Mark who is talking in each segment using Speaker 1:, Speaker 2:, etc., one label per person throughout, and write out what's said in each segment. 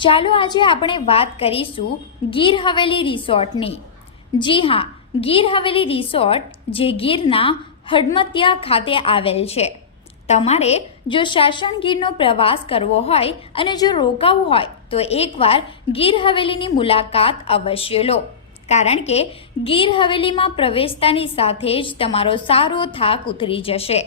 Speaker 1: ચાલો આજે આપણે વાત કરીશું ગીર હવેલી રિસોર્ટની. જી હા, ગીર હવેલી રિસોર્ટ, જે ગીરના હડમતિયા ખાતે આવેલ છે. તમારે જો શાસન ગીરનો પ્રવાસ કરવો હોય અને જો રોકાવું હોય, તો એકવાર ગીર હવેલીની મુલાકાત અવશ્ય લો. કારણ કે ગીર હવેલીમાં પ્રવેશતાની સાથે જ તમારો સારો થાક ઉતરી જશે.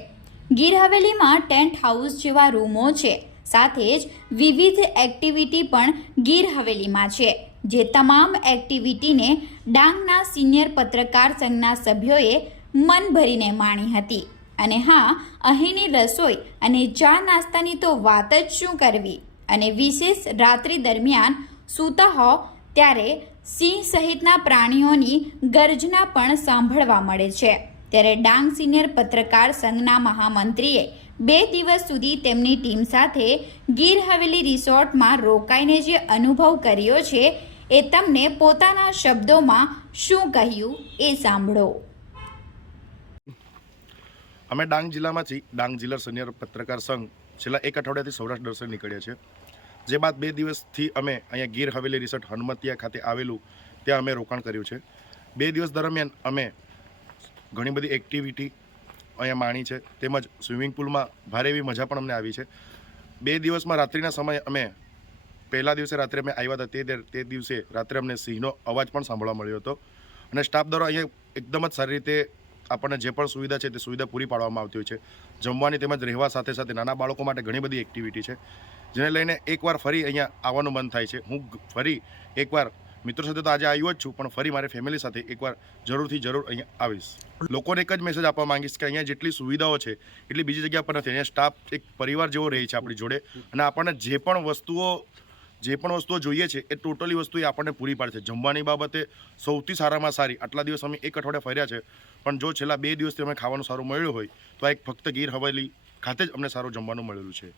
Speaker 1: ગીર હવેલીમાં ટેન્ટ હાઉસ જેવા રૂમો છે. સાથે જ વિવિધ એક્ટિવિટી પણ ગીર હવેલીમાં છે, જે તમામ એક્ટિવિટીને ડાંગના સિનિયર પત્રકાર સંઘના સભ્યોએ મન ભરીને માણી હતી. અને હા, અહીંની રસોઈ અને ચા નાસ્તાની તો વાત જ શું કરવી? અને વિશેષ રાત્રિ દરમિયાન સૂતા હો, ત્યારે સિંહ સહિતના પ્રાણીઓની ગર્જના પણ સાંભળવા મળે છે. ત્યારે ડાંગ સિનિયર પત્રકાર સંઘના મહામંત્રીએ બે દિવસ સુધી તેમની ટીમ સાથે ગીર હવેલી રિસોર્ટમાં રોકાઈને જે અનુભવ કર્યો છે, એ તમને પોતાના શબ્દોમાં શું કહ્યું એ સાંભળો.
Speaker 2: અમે ડાંગ જિલ્લામાંથી ડાંગ જિલ્લા સિનિયર પત્રકાર સંઘ છેલ્લા એક અઠવાડિયાથી સૌરાષ્ટ્ર દર્શન નીકળ્યા છે જે બાદ બે દિવસથી અમે અહીંયા ગીર હવેલી રિસોર્ટ હનુમતિયા ખાતે આવેલું, ત્યાં અમે રોકાણ કર્યું છે. બે દિવસ દરમિયાન અમે ઘણી બધી એક્ટિવિટી અહીંયા માણી છે. તેમજ સ્વિમિંગ પુલમાં ભારે એવી મજા પણ અમને આવી છે. બે દિવસમાં રાત્રિના સમયે અમે, પહેલા દિવસે રાત્રે અમે આવ્યા હતા, તે તે દિવસે રાત્રે અમને સિંહનો અવાજ પણ સાંભળવા મળ્યો હતો. અને સ્ટાફ દ્વારા અહીંયા એકદમ જ સારી રીતે આપણને જે પણ સુવિધા છે તે સુવિધા પૂરી પાડવામાં આવતી હોય છે. જમવાની તેમજ રહેવા સાથે સાથે નાના બાળકો માટે ઘણી બધી એક્ટિવિટી છે. જેને લઈને એકવાર ફરી અહીંયા આવવાનું મન થાય છે. હું ફરી એકવાર મિત્રો સાથે તો આજે આવ્યો જ છું, પણ ફરી મારી ફેમિલી સાથે એકવાર જરૂરથી જરૂર અહીંયા આવીશ. લોકોને એક જ મેસેજ આપવા માંગીશ કે અહીંયા જેટલી સુવિધાઓ છે, એટલી બીજી જગ્યા પર નથી. અહીંયા સ્ટાફ એક પરિવાર જેવો રહે છે આપણી જોડે અને આપણને જે પણ વસ્તુઓ, જે પણ વસ્તુઓ જોઈએ છે, એ ટોટલી વસ્તુ એ આપણને પૂરી પાડે છે. જમવાની બાબતે સૌથી સારામાં સારી, આટલા દિવસ અમે એક અઠવાડિયા ફર્યા છે, પણ જો છેલ્લા બે દિવસથી અમે ખાવાનું સારું મળ્યું હોય, તો આ એક ફક્ત ગીર હવેલી ખાતે જ અમને સારું જમવાનું મળેલું છે.